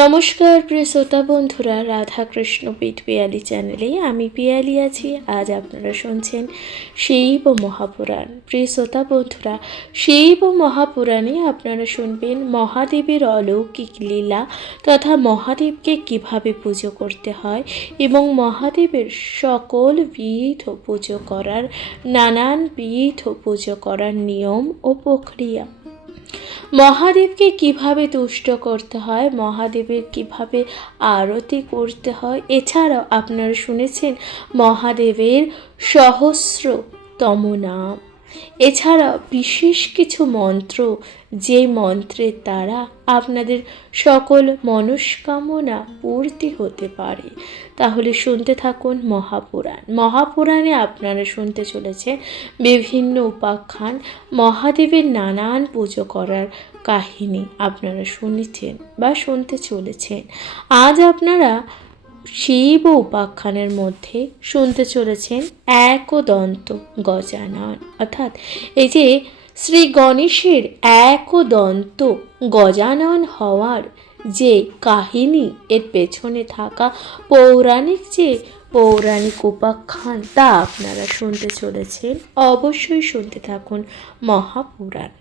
নমস্কার প্রিয় শ্রোতা বন্ধুরা, রাধাকৃষ্ণ পীঠ পিয়ালি চ্যানেলে আমি পিয়ালি আছি। আজ আপনারা শুনছেন শিব মহাপুরাণ। প্রিয় শ্রোতা বন্ধুরা, শিব মহাপুরাণে আপনারা শুনবেন মহাদেবের অলৌকিক লীলা তথা মহাদেবকে কিভাবে পুজো করতে হয় এবং মহাদেবের সকলবিধ পুজো করার নানানবিধ পুজো করার নিয়ম ও প্রক্রিয়া। মহাদেবকে কিভাবে তুষ্ট করতে হয়, মহাদেবের কিভাবে আরতি করতে হয়। এছাড়াও আপনারা শুনেছেন মহাদেবের সহস্রতম নাম। এছাড়া বিশেষ কিছু মন্ত্র, যে মন্ত্রের দ্বারা আপনাদের সকল মনস্কামনা পূর্তি হতে পারে। তাহলে শুনতে থাকুন মহাপুরাণ। মহাপুরাণে আপনারা শুনতে চলেছেন বিভিন্ন উপাখ্যান, মহাদেবের নানান পুজো করার কাহিনী আপনারা শুনেছেন বা শুনতে চলেছেন। আজ আপনারা শিব উপাখ্যানের মধ্যে শুনতে চলেছেন একদন্ত গজানন, অর্থাৎ এই যে শ্রী গণেশের একদন্ত গজানন হওয়ার যে কাহিনী, এর পেছনে থাকা পৌরাণিক উপাখ্যান তা আপনারা শুনতে চলেছেন। অবশ্যই শুনতে থাকুন মহাপুরাণ।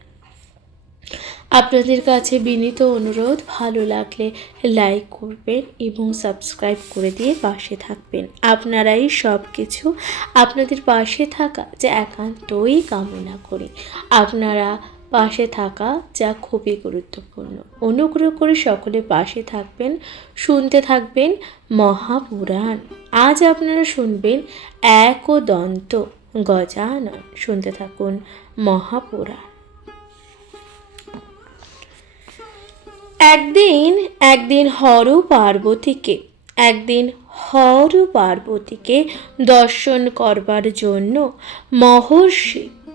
আপনাদের কাছে বিনীত অনুরোধ, ভালো লাগলে লাইক করবেন এবং সাবস্ক্রাইব করে দিয়ে পাশে থাকবেন। আপনারাই সব কিছু, আপনাদের পাশে থাকা যা একান্তই কামনা করি। আপনারা পাশে থাকা যা খুবই গুরুত্বপূর্ণ। অনুগ্রহ করে সকলে পাশে থাকবেন, শুনতে থাকবেন মহাপুরাণ। আজ আপনারা শুনবেন একদন্ত গজানন। শুনতে থাকুন মহাপুরাণ। একদিন হর পার্বতীকে দর্শন করবার জন্য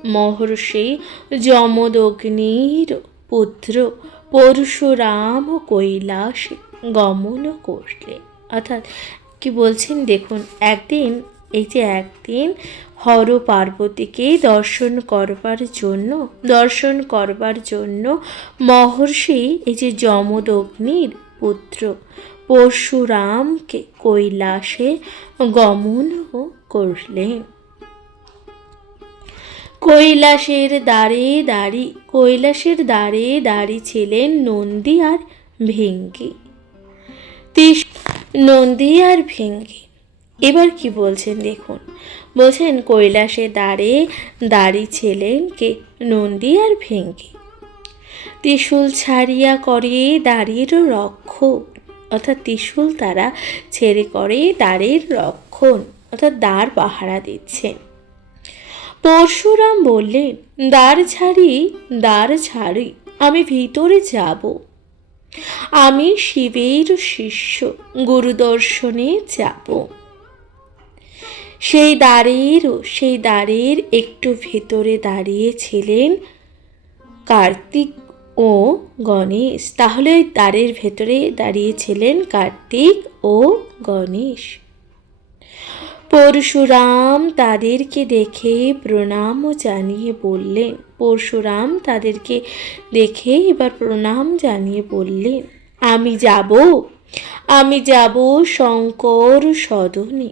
মহর্ষি যমদগ্নির পুত্র পরশুরাম কৈলাসে গমন করলেন। অর্থাৎ কি বলছেন দেখুন, একদিন হর পার্বতীকে দর্শন করবার জন্য মহর্ষি এই যে যমদগ্নির পুত্র পরশুরামকে কৈলাসে গমন করলেন। কৈলাসের দ্বারে ছিলেন নন্দী আর ভৃঙ্গি। এবার কি বলছেন দেখুন, বলছেন কৈলাসের দ্বারে ছিলেন কে? নন্দী আর ভৃঙ্গি। ত্রিশূল ছাড়িয়া করে দ্বারের রক্ষণ, অর্থাৎ ত্রিশূল তারা ছেড়ে করে দ্বারের রক্ষণ, অর্থাৎ দ্বার পাহারা দিচ্ছেন। পরশুরাম বললেন, দ্বার ছাড়ি, আমি ভিতরে যাব। আমি শিবের শিষ্য, গুরুদর্শনে যাব। সেই দ্বারের একটু ভেতরে দাঁড়িয়ে ছিলেন কার্তিক ও গণেশ। তাহলে ওই দ্বারের ভেতরে দাঁড়িয়েছিলেন কার্তিক ও গণেশ। পরশুরাম তাদেরকে দেখে প্রণাম জানিয়ে বললেন, আমি যাব শঙ্কর সদনে।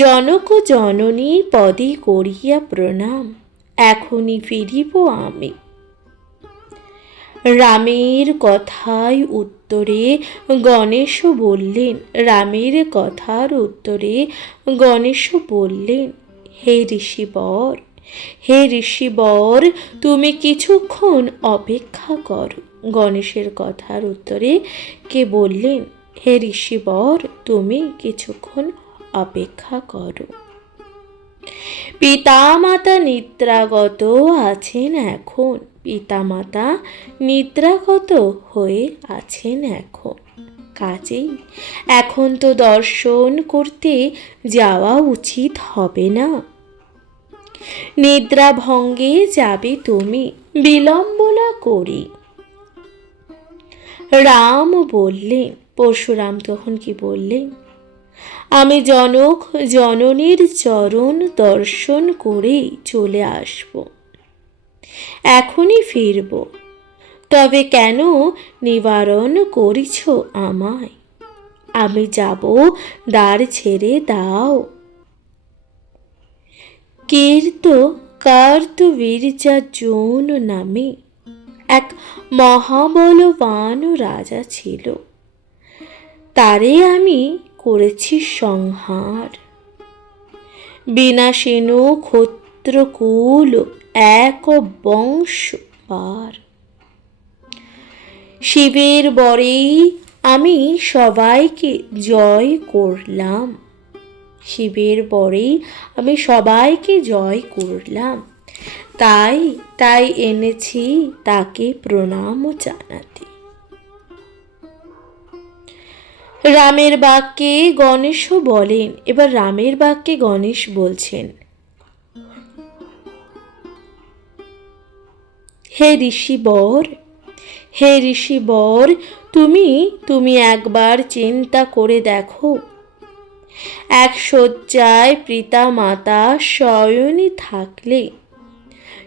জনক জননী পদে করিয়া প্রণাম, এখনই ফিরিব আমি। রামের কথার উত্তরে গণেশ বললেন, হে ঋষিবর, তুমি কিছুক্ষণ অপেক্ষা করো। গণেশের কথার উত্তরে কে বললেন, হে ঋষিবর, তুমি কিছুক্ষণ অপেক্ষা করো। পিতামাতা নিদ্রাগত হয়ে আছেন এখন। কাজেই এখন তো দর্শন করতে যাওয়া উচিত হবে না। নিদ্রা ভঙ্গে যাবে তুমি, বিলম্ব না করি। রাম বললেন, পরশুরাম তখন কি বললেন, আমি জনক জননীর চরণ দর্শন করেই চলে আসব, এখনই ফিরব। তবে কেন নিবারণ করিছ আমায়? আমি যাব, দ্বার ছেড়ে দাও। কার্তবীর্যার্জুন নামে এক মহাবলবান রাজা ছিল, তারে আমি করেছি সংহার। বিনাশিনু ক্ষত্রকুল এক বংশ পার। শিবের বরেই আমি সবাইকে জয় করলাম, শিবের বরেই আমি সবাইকে জয় করলাম। তাই তাই এনেছি তাকে প্রণাম জানাতে। রামের বাক্যে গণেশ বলেন, এবার রামের বাক্যে গণেশ বলছেন, হে ঋষি বর, হে ঋষি বর, তুমি একবার চিন্তা করে দেখো, এক শয্যায় পিতা মাতা শয়নে থাকলে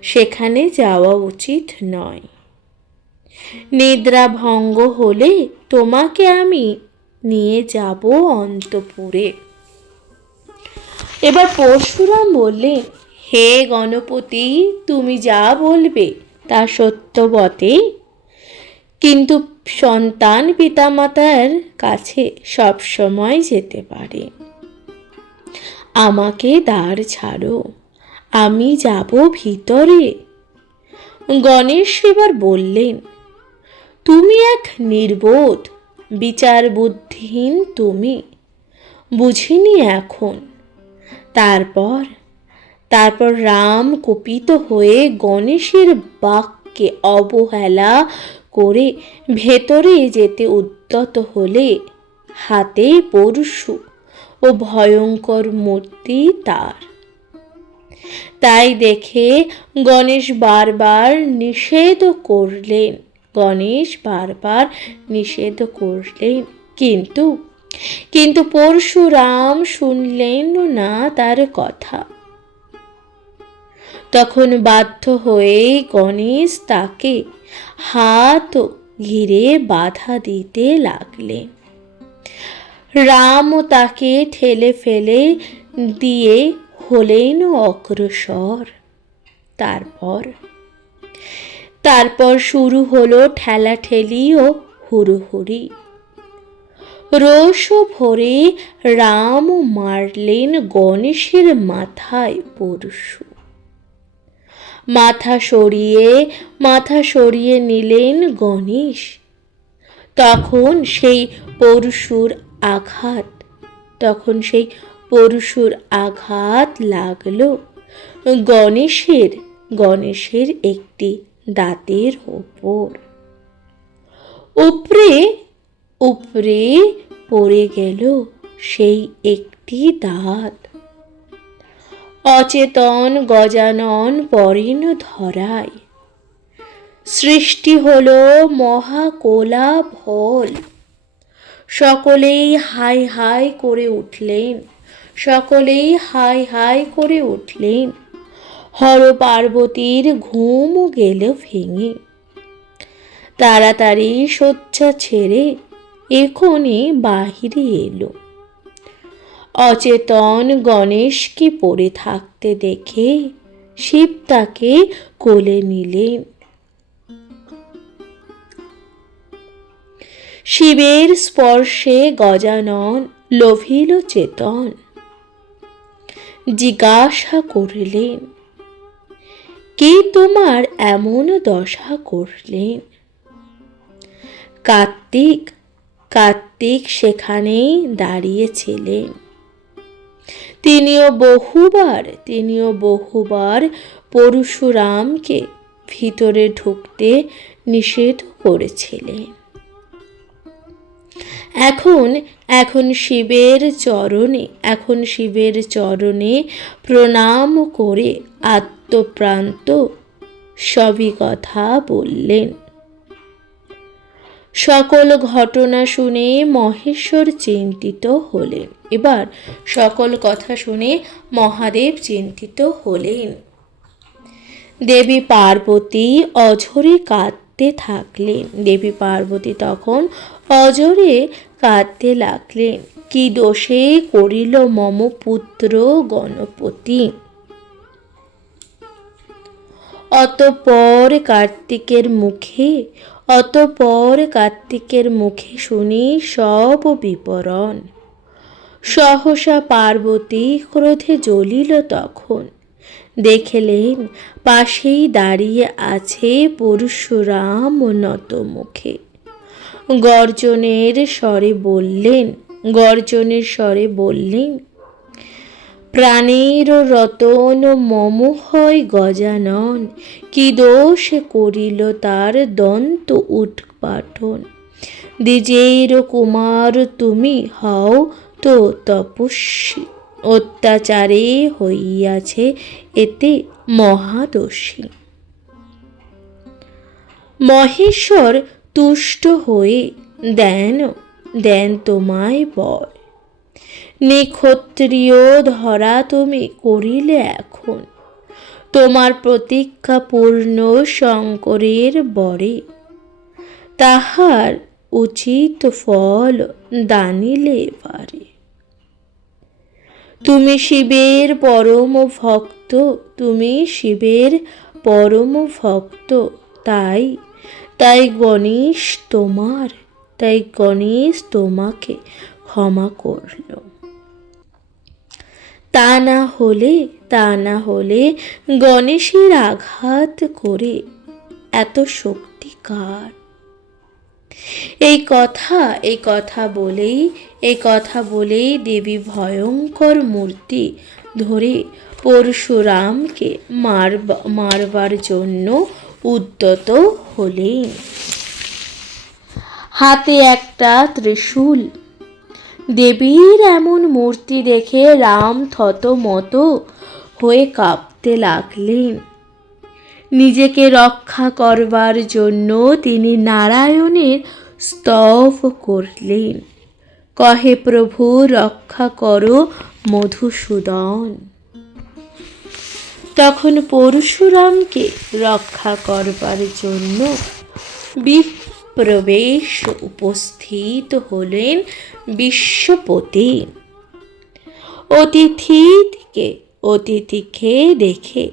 সেখানে যাওয়া উচিত নয়। নিদ্রা ভঙ্গ হলে তোমাকে আমি নিয়ে যাব অন্তপুরে। এবার পরশুরাম বললেন, হে গণপতি, তুমি যা বলবে তা সত্য বটে, কিন্তু সন্তান পিতামাতার কাছে সবসময় যেতে পারে। আমাকে দ্বার ছাড়ো, আমি যাব ভিতরে। গণেশ এবার বললেন, তুমি এক নির্বোধ বিচার বুদ্ধিহীন, তুমি বুঝিনি এখন। তারপর রাম কুপিত হয়ে গণেশের বাক্যে অবহেলা করে ভেতরে যেতে উদ্যত হলে হাতে পরশু ও ভয়ঙ্কর মূর্তি তার। তাই দেখে গণেশ বারবার নিষেধ করলেন, কিন্তু পরশুরাম শুনলেন না তার কথা। তখন বাধ্য হয়ে গণেশ তাকে হাত ঘিরে বাধা দিতে লাগলেন। রাম তাকে ঠেলে ফেলে দিয়ে হলেন অগ্রসর। তারপর শুরু হলো ঠেলাঠেলি ও হুড়োহুড়ি। রোষ ভরে রাম মারলেন গণেশের মাথায় পরশু। মাথা সরিয়ে নিলেন গণেশ। তখন সেই পরশুর আঘাত লাগলো গণেশের একটি দাঁতের ওপর। উপরে পড়ে গেল সেই একটি দাঁত। অচেতন গজানন পড়েন ধরায়। সৃষ্টি হলো মহাকোলাহল। সকলেই হাই হাই করে উঠলেন। হর পার্বতীর ঘুম গেল ভেঙে। তাড়াতাড়ি শয্যা ছেড়ে এখনই বাহিরে এলো। অচেতন গণেশকে পড়ে থাকতে দেখে শিব তাকে কোলে নিলেন। শিবের স্পর্শে গজানন লোভিল চেতন। জিজ্ঞাসা করলেন, কে তোমার এমন দশা করলেন? কার্তিক সেখানেই দাঁড়িয়েছিলেন। তিনিও বহুবার পরশুরামকে ভিতরে ঢুকতে নিষেধ করেছিলেন। এখন শিবের চরণে প্রণাম করে আত্মপ্রান্ত সবই কথা বললেন। সকল ঘটনা শুনে মহেশ্বর চিন্তিত হলেন। এবার সকল কথা শুনে মহাদেব চিন্তিত হলেন। দেবী পার্বতী অঝরে কাঁদতে কাঁদতে থাকলেন। দেবী পার্বতী তখন অজরে কাঁদতে লাগলেন, কি দোষে করিল মম পুত্র গণপতি। অতঃপর কার্তিকের মুখে শুনি সব বিবরণ। সহসা পার্বতী ক্রোধে জ্বলিল তখন। দেখলেন পাশেই দাঁড়িয়ে আছে পরশুরাম নত মুখে। গর্জনের স্বরে বললেন, প্রাণের রতন মম হয় গজানন, কি দোষ করিল তার দন্ত উৎপাটন। দ্বিজের কুমার তুমি হও তো তপস্বী, অত্যাচারে হইয়াছে এতে মহাদোষী। মহেশ্বর তুষ্ট হয়ে দেন তোমায় বর, নিক্ষত্রিয় ধরা তুমি করিলে এখন। তোমার প্রতীক্ষা পূর্ণ শঙ্করের বরে, তাহার উচিত ফল দানিলে এবারে। তুমি শিবের পরম ভক্ত, তাই গণেশ তোমাকে ক্ষমা করল। তা না হলে গণেশের আঘাত করে এত শক্তি কার। এই কথা বলেই দেবী ভয়ঙ্কর মূর্তি ধরে পরশুরামকে মারবার জন্য উদ্যত হলেন। হাতে একটা ত্রিশূল। দেবীর এমন মূর্তি দেখে রাম থতমত হয়ে কাঁপতে লাগলেন। নিজেকে রক্ষা করবার জন্য তিনি নারায়ণের স্তব করলেন, কহে প্রভু রক্ষা করো মধুসূদন। তখন পরশুরামকে রক্ষা করবার জন্য বিপ্রবেশ উপস্থিত হলেন বিশ্বপতি। অতিথিকে দেখে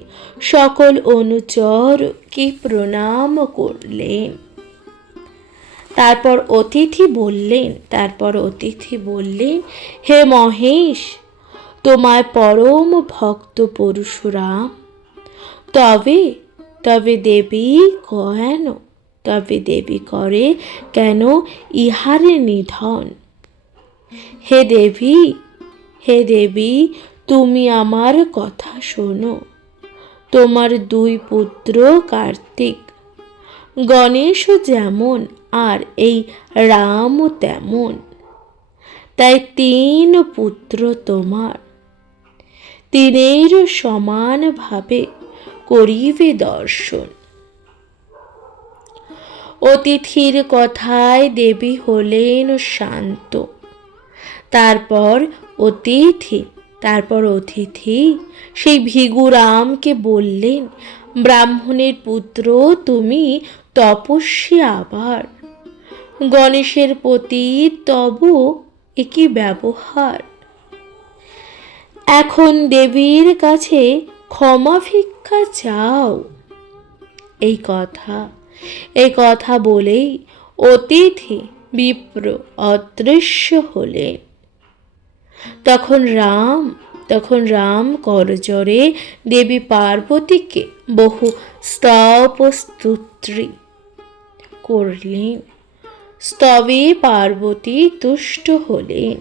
সকল অনুচরকে প্রণাম করলেন। তারপর অতিথি বললেন, হে মহেশ, তোমায় পরম ভক্ত পরশুরাম, তবে দেবী করে কেন ইহারে নিধন। হে দেবী তুমি আমার কথা শোনো। তোমার দুই পুত্র কার্তিক, গণেশ যেমন আর এই রাম তেমন, তাই 3 পুত্র তোমার। তিনের সমান ভাবে করিবে দর্শন। অতিথির কথায় দেবী হলেন শান্ত। তারপর অতিথি সেই ভিগুরামকে বললেন, ব্রাহ্মণের পুত্র তুমি তপস্বী আবার, গণেশের প্রতি তব একই ব্যবহার। এখন দেবীর কাছে ক্ষমা ভিক্ষা চাও। এই কথা বলেই অতিথি বিপ্র অদৃশ্য হলেন। তখন রাম করজোড়ে দেবী পার্বতীকে বহু স্তব-স্তুতি করলেন। স্তবে পার্বতী তুষ্ট হলেন।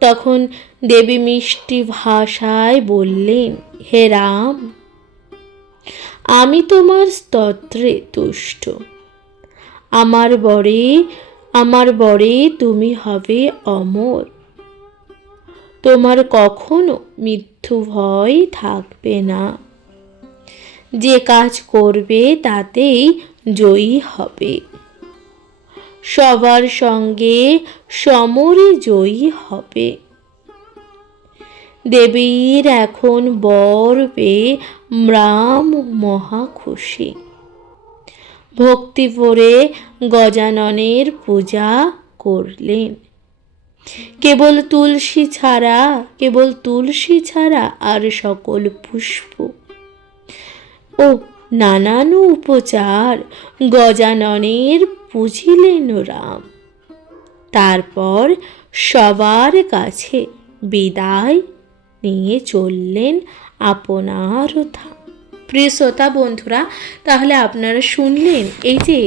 তখন দেবী মিষ্টি ভাষায় বললেন, হে রাম, আমি তোমার স্তোত্রে তুষ্ট। আমার বরে তুমি হবে অমর। তোমার কখনো মৃত্যু ভয় থাকবে না। যে কাজ করবে তাতেই জয়ী হবে। সবার সঙ্গে সমরে জয়ী হবে। দেবীর এখন বর পেয়ে রাম মহা খুশি। ভক্তি ভরে গজাননের পূজা করলেন। কেবল তুলসী ছাড়া আর সকল পুষ্প ও নানান উপচার গজাননের পুজিলেন রাম। তারপর সবার কাছে বিদায় নিয়ে চললেন আপনার ধাম। প্রিয় শ্রোতা বন্ধুরা, তাহলে আপনারা শুনলেন এই যে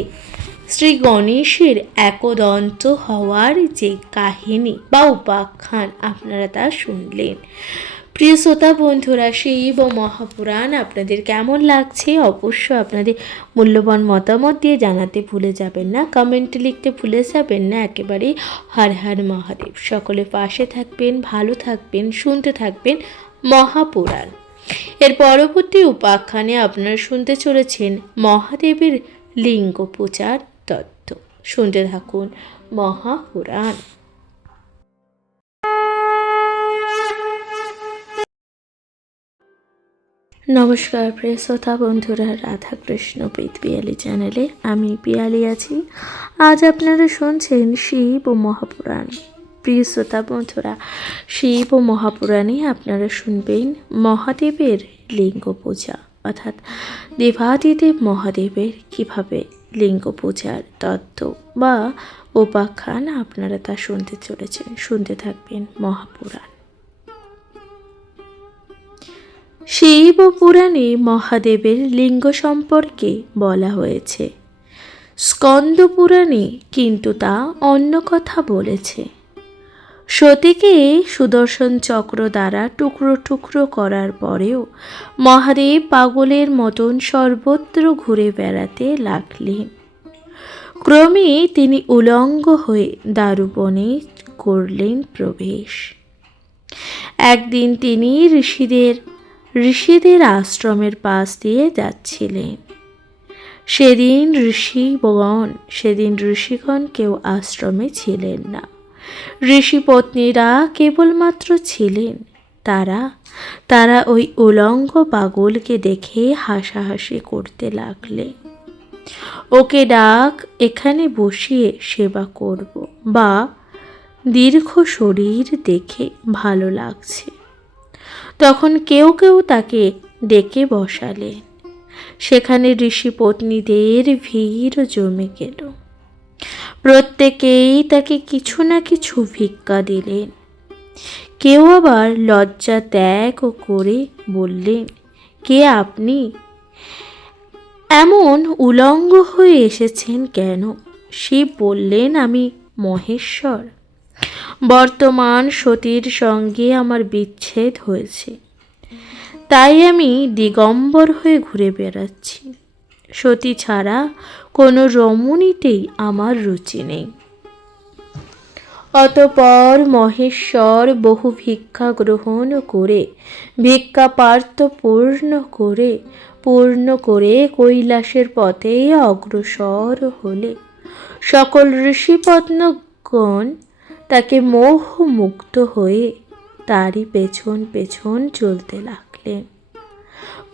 শ্রী গণেশের একদন্ত হওয়ার যে কাহিনী বা উপাখ্যান, আপনারা তা শুনলেন। প্রিয় শ্রোতা বন্ধুরা, শিব ও মহাপুরাণ আপনাদের কেমন লাগছে অবশ্যই আপনাদের মূল্যবান মতামত দিয়ে জানাতে ভুলে যাবেন না, কমেন্টে লিখতে ভুলে যাবেন না। একেবারেই হর হর মহাদেব। সকলে পাশে থাকবেন, ভালো থাকবেন, শুনতে থাকবেন মহাপুরাণ। এর পরবর্তী উপাখ্যানে আপনারা শুনতে চলেছেন মহাদেবের লিঙ্গ পূজার তত্ত্ব। শুনতে থাকুন মহাপুরাণ। নমস্কার প্রিয় শ্রোতা বন্ধুরা, রাধাকৃষ্ণ প্রীত পিয়ালি চ্যানেলে আমি পিয়ালি আছি। আজ আপনারা শুনছেন শিব ও মহাপুরাণ। প্রিয় শ্রোতা বন্ধুরা, শিব ও মহাপুরাণে আপনারা শুনবেন মহাদেবের লিঙ্গ পূজা, অর্থাৎ দেবাদিদেব মহাদেবের কীভাবে লিঙ্গ পূজার তত্ত্ব বা উপাখ্যান আপনারা তা শুনতে চলেছেন। শুনতে থাকবেন মহাপুরাণ। শিব পুরাণে মহাদেবের লিঙ্গ সম্পর্কে বলা হয়েছে। স্কন্দ পুরাণে কিন্তু তা অন্য কথা বলেছে। সতীকে সুদর্শন চক্র দ্বারা টুকরো টুকরো করার পরেও মহাদেব পাগলের মতন সর্বত্র ঘুরে বেড়াতে লাগলেন। ক্রমে তিনি উলঙ্গ হয়ে দারুবনে করলেন প্রবেশ। একদিন তিনি ঋষিদের আশ্রমের পাশ দিয়ে যাচ্ছিলেন। সেদিন ঋষিগণ কেউ আশ্রমে ছিলেন না। ঋষি পত্নীরা কেবলমাত্র ছিলেন। তারা ওই উলঙ্গ পাগলকে দেখে হাসাহাসি করতে লাগলেন। ওকে ডাক, এখানে বসিয়ে সেবা করব, বা দীর্ঘ শরীর দেখে ভালো লাগছে। তখন কেউ কেউ তাকে ডেকে বসালেন। সেখানে ঋষি পত্নীদের ভিড় জমে গেল। প্রত্যেকেই তাকে কিছু না কিছু ভিক্ষা দিলেন। কেউ আবার লজ্জা ত্যাগ করে বললেন, কে আপনি? এমন উলঙ্গ হয়ে এসেছেন কেন? শিব বললেন, আমি মহেশ্বর। বর্তমান সতীর সঙ্গে আমার বিচ্ছেদ হয়েছে, তাই আমি দিগম্বর হয়ে ঘুরে বেড়াচ্ছি। সতী ছাড়া কোনো রমণীতেই আমার রুচি নেই। অতঃপর মহেশ্বর বহু ভিক্ষা গ্রহণ করে ভিক্ষা পার্থ পূর্ণ করে কৈলাসের পথে অগ্রসর হলে সকল ঋষিপত্নগণ তাকে মোহমুক্ত হয়ে তারই পেছন পেছন চলতে লাগলেন।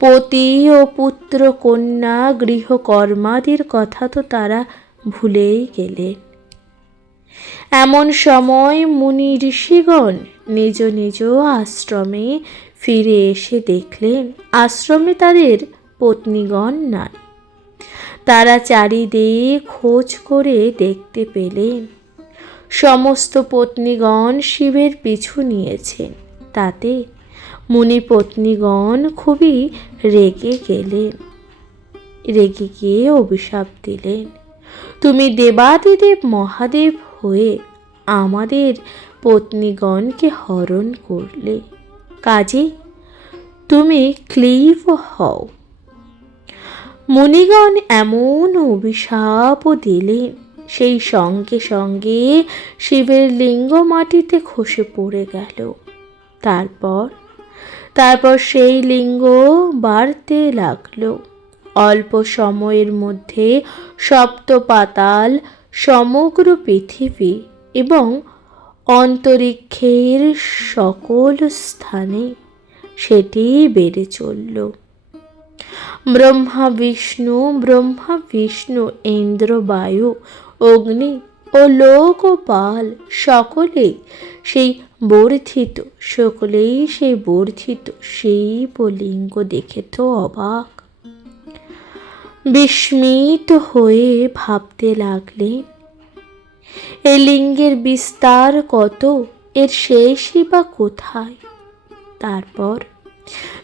পতি ও পুত্র কন্যা গৃহকর্মাদির কথা তো তারা ভুলেই গেলেন। এমন সময় মুনি ঋষিগণ নিজ নিজ আশ্রমে ফিরে এসে দেখলেন আশ্রমে তাদের পত্নীগণ নাই। তারা চারিদিক খোঁজ করে দেখতে পেলেন সমস্ত পত্নীগণ শিবের পিছু নিয়েছেন। তাতে মুনি পত্নীগণ খুবই রেগে গিয়ে অভিশাপ দিলেন, তুমি দেবাদিদেব মহাদেব হয়ে আমাদের পত্নীগণকে হরণ করলে, কাজে তুমি ক্লীব হও। মুনিগণ এমন অভিশাপ দিলেন, সেই সঙ্গে সঙ্গে শিবের লিঙ্গ মাটিতে খসে পড়ে গেল। তারপর সেই লিঙ্গ বাড়তে লাগলো। অল্প সময়ের মধ্যে সপ্ত পাতাল, সমগ্র পৃথিবী এবং অন্তরিক্ষের সকল স্থানে সেটি বেড়ে চলল। ব্রহ্মা বিষ্ণু ইন্দ্র বায়ু অগ্নি ও লোক ও পাল সকলেই সেই বর্ধিত সেই লিঙ্গ দেখে তো অবাক। বিস্মিত হয়ে ভাবতে লাগলেন, এ লিঙ্গের বিস্তার কত, এর শেষই বা কোথায়?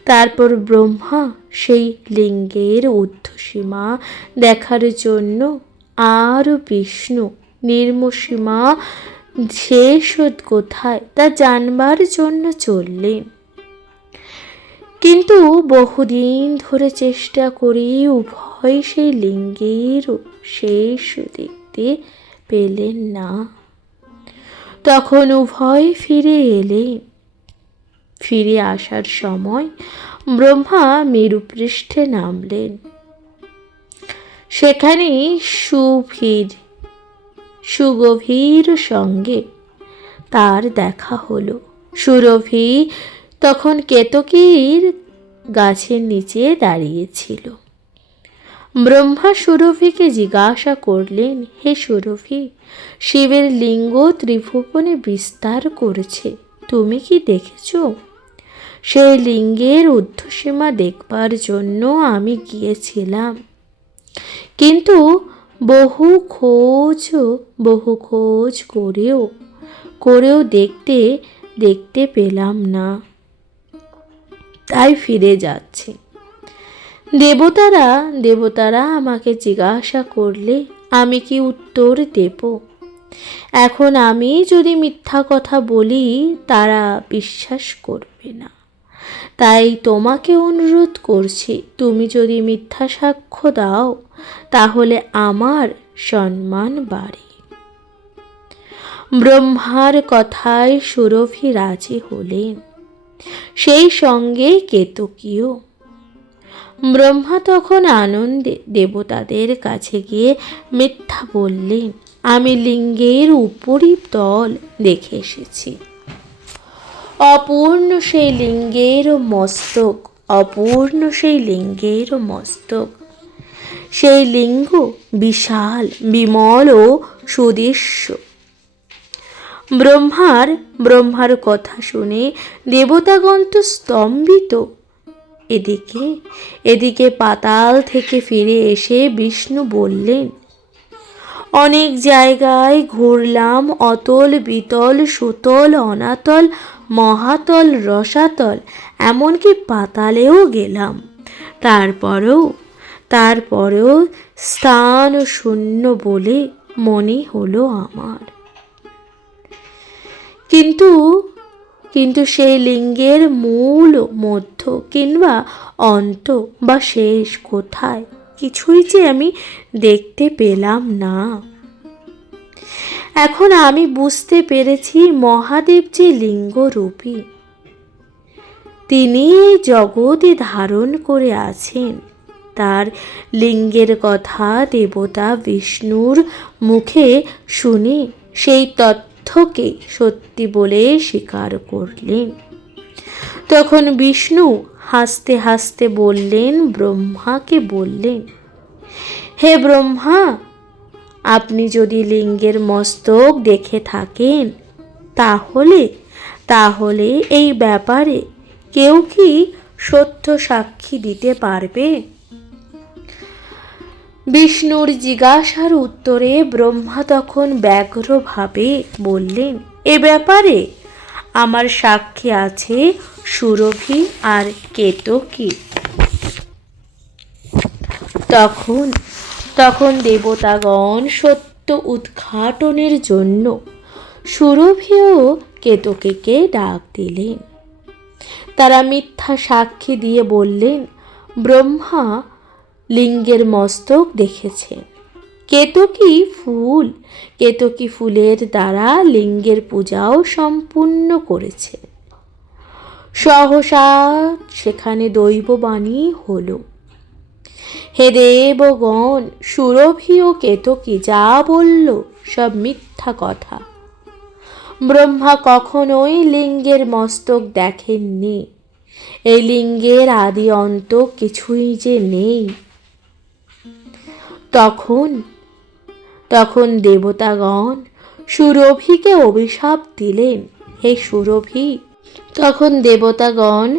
তারপর ব্রহ্মা সেই লিঙ্গের ঊর্ধ্বসীমা দেখার জন্য আর বিষ্ণু নিম্নসীমা শেষ কোথায় তা জানবার জন্য চললেন। কিন্তু বহুদিন ধরে চেষ্টা করে উভয় সেই লিঙ্গের শেষ দেখতে পেলেন না। তখন উভয় ফিরে এলেন। ফিরে আসার সময় ব্রহ্মা মেরুপৃষ্ঠে নামলেন। সেখানে সুগভীর সঙ্গে তার দেখা হলো। সুরভি তখন কেতকীর গাছের নিচে দাঁড়িয়েছিল। ব্রহ্মা সুরভিকে জিজ্ঞাসা করলেন, হে সুরভি, শিবের লিঙ্গ ত্রিভুবনে বিস্তার করেছে, তুমি কি দেখেছ? সেই লিঙ্গের ঊর্ধ্বসীমা দেখবার জন্য আমি গিয়েছিলাম, কিন্তু বহু খোঁজ করেও দেখতে পেলাম না, তাই ফিরে যাচ্ছি। দেবতারা আমাকে জিজ্ঞাসা করলে আমি কি উত্তর দেব? এখন আমি যদি মিথ্যা কথা বলি তারা বিশ্বাস করবে না, তাই তোমাকে অনুরোধ করছি, তুমি যদি মিথ্যা সাক্ষ্য দাও তাহলে আমার সম্মান বাড়ে। ব্রহ্মার কথায় সুরভি রাজি হলেন, সেই সঙ্গে কেতকীও। ব্রহ্মা তখন আনন্দে দেবতাদের কাছে গিয়ে মিথ্যা বললেন, আমি লিঙ্গের উপরিতল দেখে এসেছি। অপূর্ণ সেই লিঙ্গের মস্তক, সেই লিঙ্গ বিশাল, বিমল ও সুদৃশ্য। ব্রহ্মার কথা শুনে দেবতাগণ তো স্তম্ভিত। এদিকে পাতাল থেকে ফিরে এসে বিষ্ণু বললেন, অনেক জায়গায় ঘুরলাম, অতল, বিতল, সুতল, অনাতল, মহাতল, রসাতল, এমনকি পাতালেও গেলাম, তারপরেও স্থান শূন্য বলে মনে হলো আমার। কিন্তু সেই লিঙ্গের মূল, মধ্য কিংবা অন্ত বা শেষ কোথায়, কিছুই যে আমি দেখতে পেলাম না। এখন আমি বুঝতে পেরেছি মহাদেব যে লিঙ্গরূপী, তিনি জগতে ধারণ করে আছেন। তার লিঙ্গের কথা দেবতা বিষ্ণুর মুখে শুনে সেই তথ্যকে সত্যি বলে স্বীকার করলেন। তখন বিষ্ণু হাসতে হাসতে ব্রহ্মাকে বললেন, হে ব্রহ্মা, আপনি যদি লিঙ্গের মস্তক দেখে থাকেন তাহলে এই ব্যাপারে কেউ কি সত্য সাক্ষী দিতে পারবে? বিষ্ণুর জিজ্ঞাসার উত্তরে ব্রহ্মা তখন ব্যগ্রভাবে বললেন, এ ব্যাপারে আমার সাক্ষী আছে সুরভি আর কেতকী। তখন দেবতাগণ সত্য উদ্ঘাটনের জন্য সুরভি ও কেতকীকে ডাক দিলেন। তারা মিথ্যা সাক্ষী দিয়ে বললেন, ব্রহ্মা লিঙ্গের মস্তক দেখেছেন। কেতকী ফুলের দ্বারা লিঙ্গের পূজাও সম্পূর্ণ করেছে। সহসা সেখানে দৈববাণী হলো, হে দেবগণ, সুরভি ও কেতকী যা বলল সব মিথ্যা কথা। ব্রহ্মা কখনোই লিঙ্গের মস্তক দেখেননি। এই লিঙ্গের আদি অন্ত কিছুই যে নেই। তখন দেবতাগণ সুরভিকে অভিশাপ দিলেন। হে সুরভি, তখন দেবতাগণ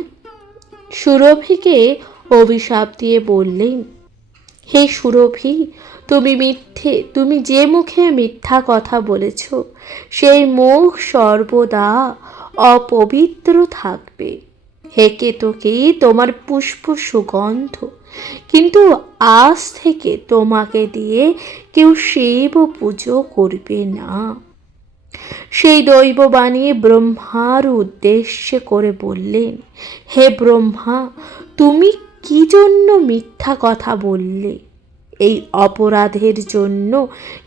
সুরভিকে অভিশাপ দিয়ে বললেন, হে সুরভি, তুমি যে মুখে মিথ্যা কথা বলেছ, সেই মুখ সর্বদা অপবিত্র থাকবে। হে কেতকী, তোমার পুষ্প সুগন্ধ, কিন্তু আজ থেকে তোমাকে দিয়ে কেউ শিব পুজো করবে না। সেই দৈববাণী ব্রহ্মার উদ্দেশ্যে করে বললেন, হে ব্রহ্মা, তুমি কি জন্য মিথ্যা কথা বললে? এই অপরাধের জন্য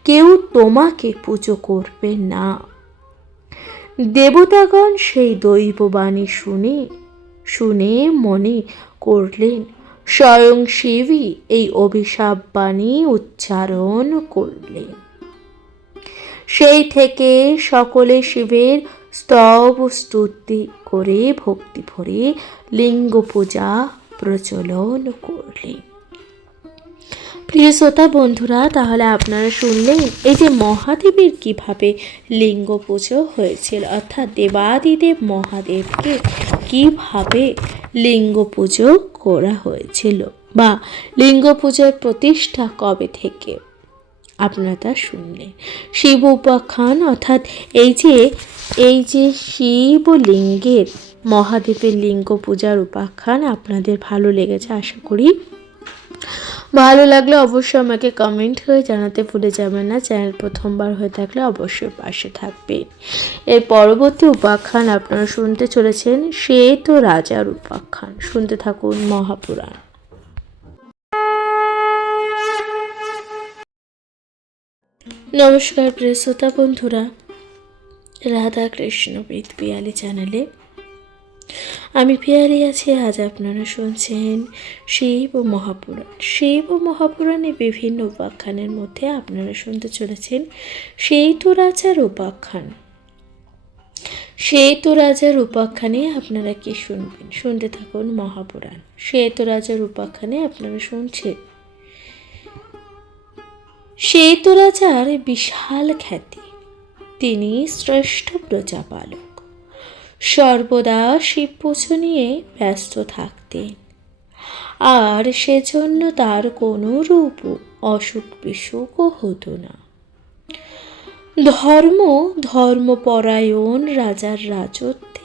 কেউ তোমাকে পুজো করবে না। দেবতাগণ সেই দৈববাণী শুনে মনে করলেন স্বয়ং শিবই এই অভিশাপ বাণী উচ্চারণ করলেন। সেই থেকে সকলে শিবের স্তব স্তুতি করে ভক্তি ভরে লিঙ্গ পূজা প্রচলন করলেন। প্রিয় শ্রোতা বন্ধুরা, তাহলে আপনারা শুনলেন এই যে মহাদেবের কিভাবে লিঙ্গ পুজো হয়েছিল, অর্থাৎ দেবাদিদেব মহাদেবকে কিভাবে লিঙ্গ পুজো করা হয়েছিল, বা লিঙ্গ পূজার প্রতিষ্ঠা কবে থেকে আপনারা তা শুনলেন। শিব উপাখ্যান, অর্থাৎ এই যে শিবলিঙ্গের মহাদেবের লিঙ্গ পূজার উপাখ্যান আপনাদের ভালো লেগেছে আশা করি। ভালো লাগলে অবশ্যই আমাকে কমেন্ট হয়ে জানাতে ভুলে যাবেন না। চ্যানেল প্রথমবার হয়ে থাকলে অবশ্যই পাশে থাকবেন। এর পরবর্তী উপাখ্যান আপনারা শুনতে চলেছেন শ্বেত রাজার উপাখ্যান। শুনতে থাকুন মহাপুরাণ। নমস্কার প্রিয় শ্রোতা বন্ধুরা, রাধা কৃষ্ণ প্রীত পিয়ালি চ্যানেলে আমি পিয়ালি আছি। আজ আপনারা শুনছেন শিব ও মহাপুরাণ। শিব ও মহাপুরাণে বিভিন্ন উপাখ্যানের মধ্যে আপনারা শুনতে চলেছেন শ্বেত রাজার উপাখ্যান। শ্বেত রাজার উপাখ্যানে আপনারা কি শুনবেন? শুনতে থাকুন মহাপুরাণ। শ্বেত রাজার উপাখ্যানে আপনারা শুনছেন শ্বেত রাজার বিশাল খ্যাতি। তিনি শ্রেষ্ঠ প্রজাপালক, সর্বদা শিব পুজো নিয়ে ব্যস্ত থাকতেন, আর সেজন্য তার কোনো রূপ অসুখ বিসুখও হতো না। ধর্মপরায়ণ রাজার রাজত্বে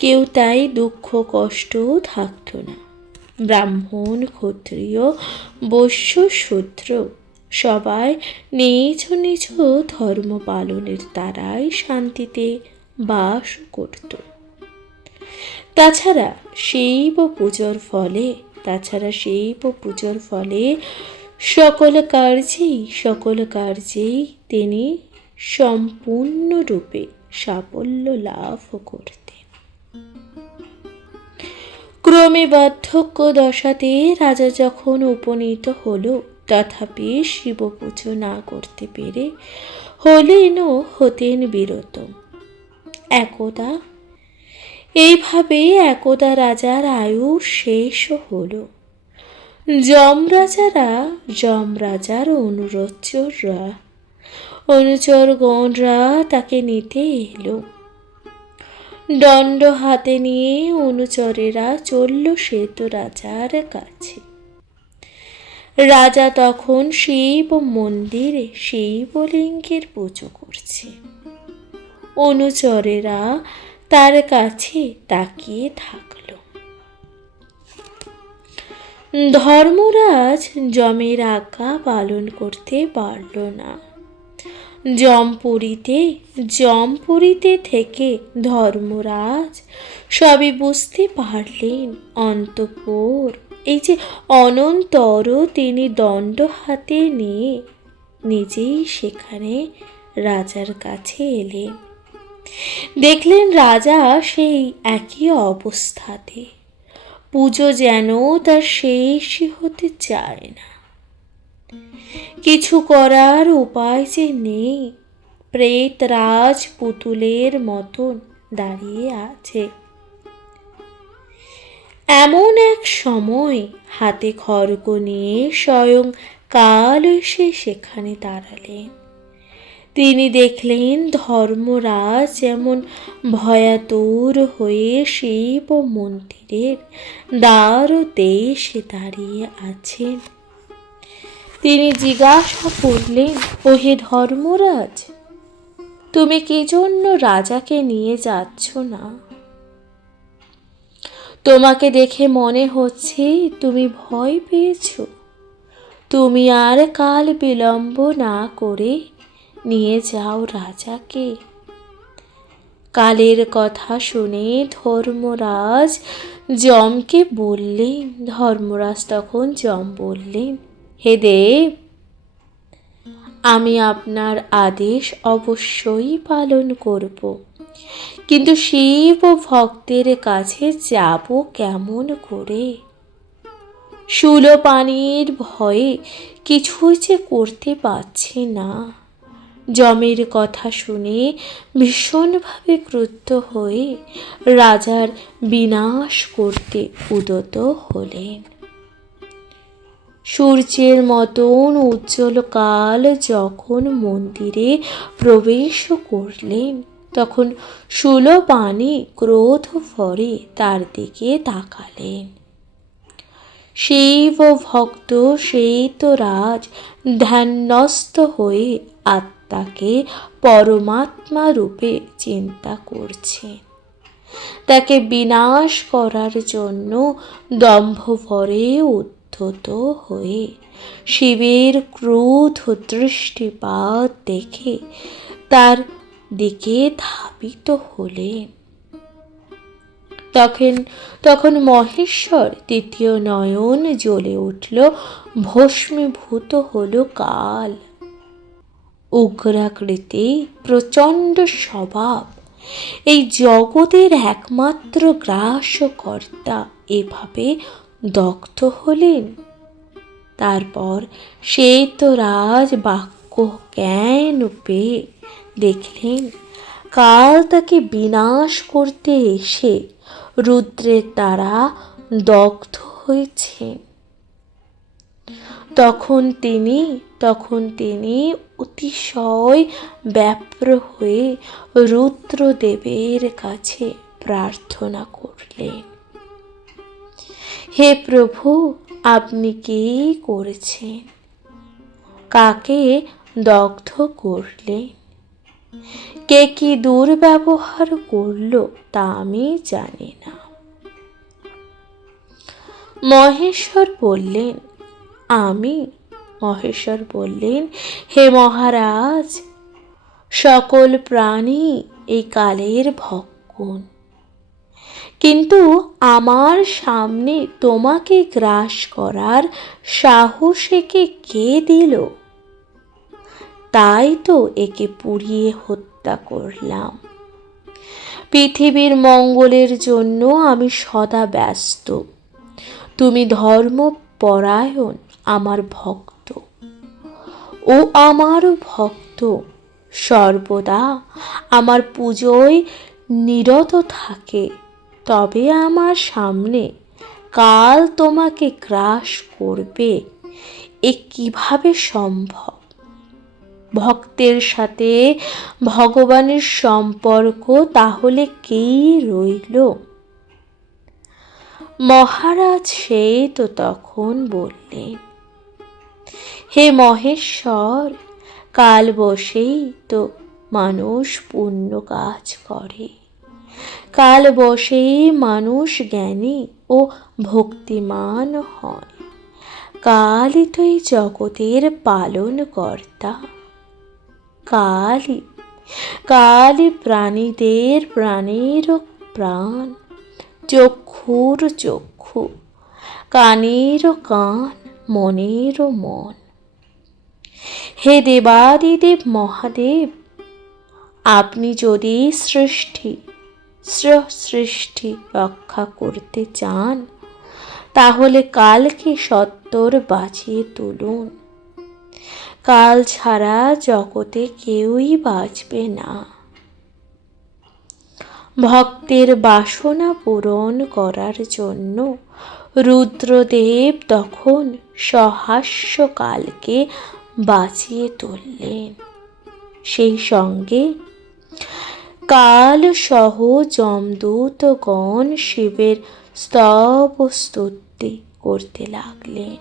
কেউ তাই দুঃখ কষ্ট থাকতো না। ব্রাহ্মণ, ক্ষত্রিয়, বৈশ্য, শূদ্র সবাই নিজ নিজ ধর্ম পালনের দ্বারাই শান্তিতে বাস করত। তাছাড়া শিব পুজোর ফলে সকল কার্যেই তিনি সম্পূর্ণরূপে সাফল্য লাভ করতেন। ক্রমে বার্ধক্য দশাতে রাজা যখন উপনীত হল, তথাপি শিব পুজো না করতে পেরে হতেন বিরত। একদা রাজার আয়ু শেষ হল। যমরাজার অনুচরগণরা তাকে নিতে এলো। দণ্ড হাতে নিয়ে অনুচরেরা চলল শ্বেত রাজার কাছে। রাজা তখন শিব মন্দিরে শিবলিঙ্গের পুজো করছে। অনুচরেরা তার কাছে তাকিয়ে থাকল। ধর্মরাজ যমের আজ্ঞা পালন করতে পারল না। জমপুরীতে থেকে ধর্মরাজ সবই বুঝতে পারলেন। অনন্তর তিনি দণ্ড হাতে নিয়ে নিজেই সেখানে রাজার কাছে এলেন। দেখলেন রাজা সেই একই অবস্থাতে। পুজো যেন তার শেষই হতে চায় না। কিছু করার উপায় যে নেই। প্রেতরাজ পুতুলের মতন দাঁড়িয়ে আছে। এমন এক সময় হাতে খড়গ নিয়ে স্বয়ং কাল এসে সেখানে দাঁড়ালেন। তিনি দেখলেন ধর্মরাজ যেমন ভয়াতুর হয়ে শিব মন্দিরের দ্বারতে এসে দাঁড়িয়ে আছেন। তিনি জিজ্ঞাসা করলেন, ও হে ধর্মরাজ, তুমি কি জন্য রাজাকে নিয়ে যাচ্ছ না? তোমাকে দেখে মনে হচ্ছে তুমি ভয় পেয়েছ। তুমি আর কাল বিলম্ব না করে নিয়ে যাও রাজাকে। কালের কথা শুনে ধর্মরাজ যমকে বললেন। ধর্মরাজ তখন যম বললেন, হে দেব, আমি আপনার আদেশ অবশ্যই পালন করব, কিন্তু শিব ভক্তের কাছে যাব কেমন করে? শূলপাণির ভয়ে কিছুই যে করতে পারছি না। যমের কথা শুনে ভীষণভাবে ক্রুদ্ধ হয়ে রাজার বিনাশ করতে উদ্যত হলেন। সূর্যের মতন উজ্জ্বল কাল যখন মন্দিরে প্রবেশ করলেন, তখন শূলপাণি ক্রোধ ভরে তার দিকে তাকালেন। শিব ভক্ত শ্বেতরাজ ধ্যানস্থ হয়ে আত্মাকে পরমাত্মা রূপে চিন্তা করছেন। তাকে বিনাশ করার জন্য দম্ভ ভরে উদ্ধত হয়ে শিবের ক্রোধ দৃষ্টিপাত দেখে তার দিকে ধাবিত হলেন। তখন মহেশ্বর তৃতীয় নয়ন জ্বলে উঠল, ভস্মীভূত হল কাল। উগ্রাকৃতি, প্রচণ্ড স্বভাব, এই জগতের একমাত্র গ্রাসকর্তা এভাবে দগ্ধ হলেন। তারপর শ্বেতরাজ বাক্য জ্ঞান পেয়ে দেখলেন কাল তাকে বিনাশ করতে এসে রুদ্রের দ্বারা দগ্ধ হয়েছেন। তখন তিনি অতিশয় ব্যাপ্র হয়ে রুদ্রদেবের কাছে প্রার্থনা করলেন, হে প্রভু, আপনি কি করেছেন? কাকে দগ্ধ করলেন? কে কি দুর্ব্যবহার করল তা আমি জানি না। মহেশ্বর বললেন, হে মহারাজ, সকল প্রাণী এই কালের ভক্ষণ, কিন্তু আমার সামনে তোমাকে গ্রাস করার সাহস একে কে দিল? তাই তো একে পুড়িয়ে হত্যা করলাম। পৃথিবীর মঙ্গলের জন্য আমি সদা ব্যস্ত। তুমি ধর্মপরায়ণ আমার ভক্ত, ও আমার ভক্ত সর্বদা আমার পুজোয় নিরত থাকে, তবে আমার সামনে কাল তোমাকে গ্রাস করবে এ কিভাবে সম্ভব? ভক্তের সাথে ভগবানের সম্পর্ক তাহলে কি রইল? মহারাজ সেই তো তখন বললেন, হে মহেশ্বর, কাল বসেই তো মানুষ পুণ্য কাজ করে, কাল বসেই মানুষ জ্ঞানী ও ভক্তিমান হয়। কালই তো এই জগতের পালন কর্তা। কালই প্রাণীদের প্রাণের প্রাণ, চক্ষুর চক্ষু, কানের কান, মনের মন। হে দেবাদিদেব মহাদেব, আপনি যদি সৃষ্টি রক্ষা করতে চান, তাহলে কালকে সত্বর বাঁচিয়ে তুলুন। কাল ছাড়া জগতে কেউই বাঁচবে না। ভক্তের বাসনা পূরণ করার জন্য রুদ্রদেব তখন সহাস্যকালকে বাঁচিয়ে তুললেন। সেই সঙ্গে কাল সহ যমদূতগণ শিবের স্তব স্তুতি করতে লাগলেন।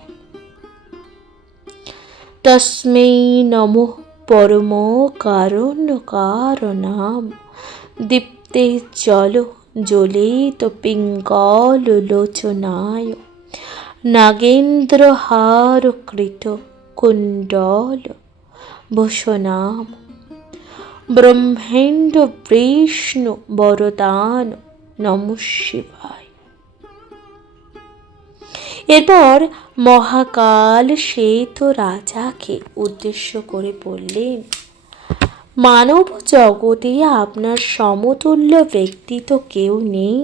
তস্मै নমঃ পরম কারণকারণাম দীপ্তে জল জ্বলিত পিঙ্গল লোচনায় নাগেন্দ্রহারকৃত কুণ্ডল ভূষণাম ব্রহ্মেন্দ্র বিষ্ণু বরদান নমঃ শিবায়। এরপর মহাকাল শ্বেত রাজাকে উদ্দেশ্য করে বললেন, মানব জগতে আপনার সমতুল্য ব্যক্তি তো কেউ নেই।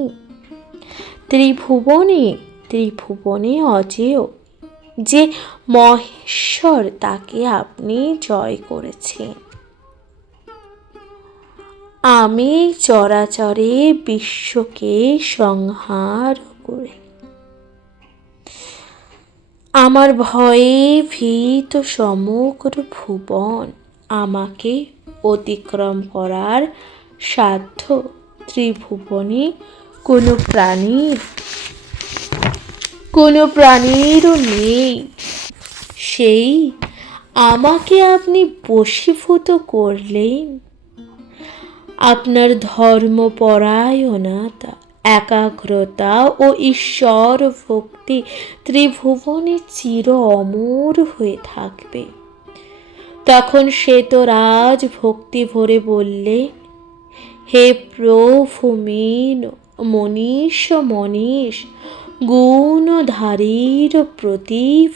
ত্রিভুবনে অজেয় যে মহেশ্বর, তাকে আপনি জয় করেছেন। আমি চরাচরে বিশ্বকে সংহার করে আমার ভয়ে ভীত সমগ্র ভুবন, আমাকে অতিক্রম করার সাধ্য ত্রিভুবনে কোনো প্রাণীরও নেই। সেই আমাকে আপনি বশীভূত করলেন। আপনার ধর্মপরায়ণতা, একাগ্রতা ও ঈশ্বর ভক্তি ত্রিভুবনে চির অমর হয়ে থাকবে। তখন শ্বেতরাজ ভক্তি ভরে বললেন, হে প্রভু মীন মনীষ গুণধারীর প্রতীভ,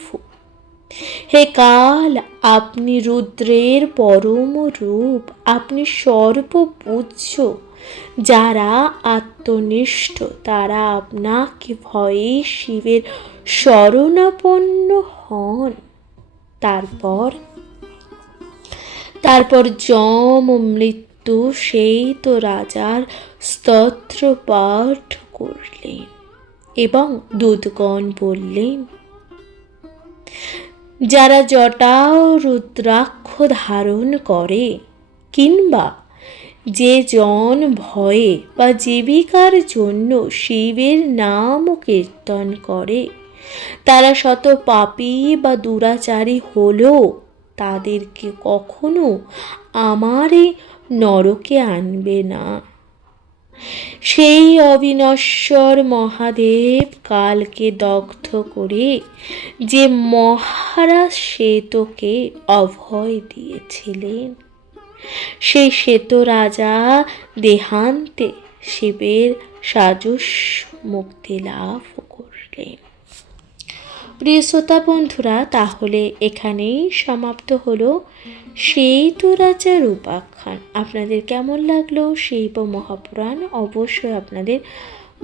হে কাল, আপনি রুদ্রের পরম রূপ, আপনি সর্বপূজ্য। যারা আত্মনিষ্ঠ তারা আপনাকে ভয়ে শিবের শরণাপন্ন হন। তারপর যম মৃত্যু সেই তো রাজার স্তোত্র পাঠ করলেন এবং দূতগণ বললেন, যারা জটা ও রুদ্রাক্ষ ধারণ করে কিংবা যে জন ভয়ে বা জীবিকার জন্য শিবের নাম কীর্তন করে, তারা শত পাপী বা দুরাচারী হলেও তাদেরকে কখনো আমার এই নরকে আনবে না। সেই অবিনশ্বর মহাদেব কালকে দগ্ধ করে যে মহারাজ শ্বেতকে অভয় দিয়েছিলেন, সেই শ্বেত রাজা দেহান্তে শিবের সাজস্য মুক্তি লাভ করলেন। প্রিয় শ্রোতা বন্ধুরা, তাহলে এখানেই সমাপ্ত হলো শ্বেত রাজার উপাখ্যান। আপনাদের কেমন লাগলো শিব মহাপুরাণ? অবশ্যই আপনাদের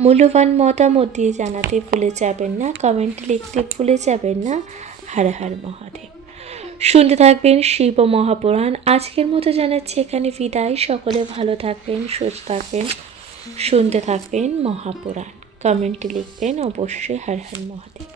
মূল্যবান মতামত দিয়ে জানাতে ভুলে যাবেন না, কমেন্ট লিখতে ভুলে যাবেন না। হর হর মহাদেব। শুনতে থাকবেন শিব মহাপুরাণ। আজকের মতো জানাচ্ছি এখানে বিদায়। সকলে ভালো থাকবেন, সুস্থ থাকবেন, শুনতে থাকবেন মহাপুরাণ। কমেন্টে লিখবেন অবশ্যই হর হর মহাদেব।